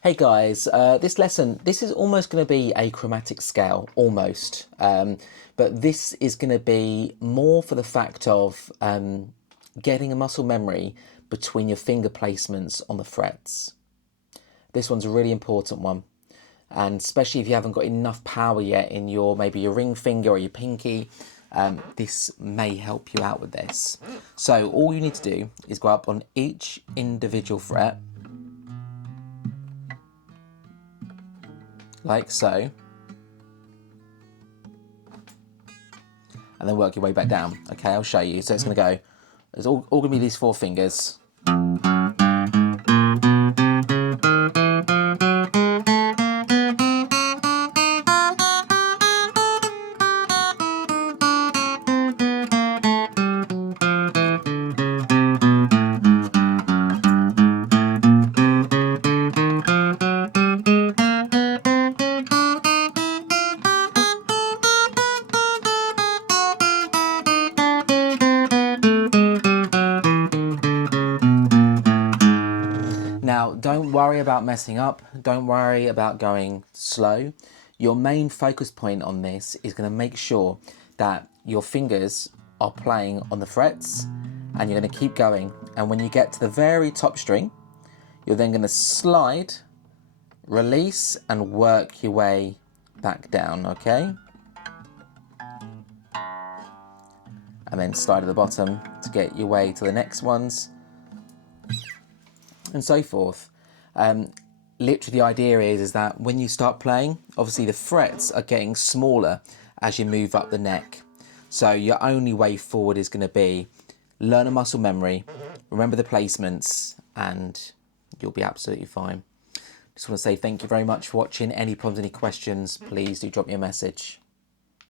Hey guys, this lesson, this is almost going to be a chromatic scale, almost. But this is going to be more for the fact of getting a muscle memory between your finger placements on the frets. This one's a really important one. And especially if you haven't got enough power yet in your, maybe your ring finger or your pinky, this may help you out with this. So all you need to do is go up on each individual fret, like so, and then work your way back down. Okay, I'll show you. So it's going to go, it's all going to be these four fingers. Now, don't worry about messing up. Don't worry about going slow. Your main focus point on this is going to make sure that your fingers are playing on the frets, and you're going to keep going. And when you get to the very top string, you're then going to slide, release, and work your way back down, okay? And then slide at the bottom to get your way to the next ones, and so forth. Literally the idea is that when you start playing, obviously the frets are getting smaller as you move up the neck. So your only way forward is going to be learn a muscle memory, remember the placements, and you'll be absolutely fine. Just want to say thank you very much for watching. Any problems, any questions, please do drop me a message.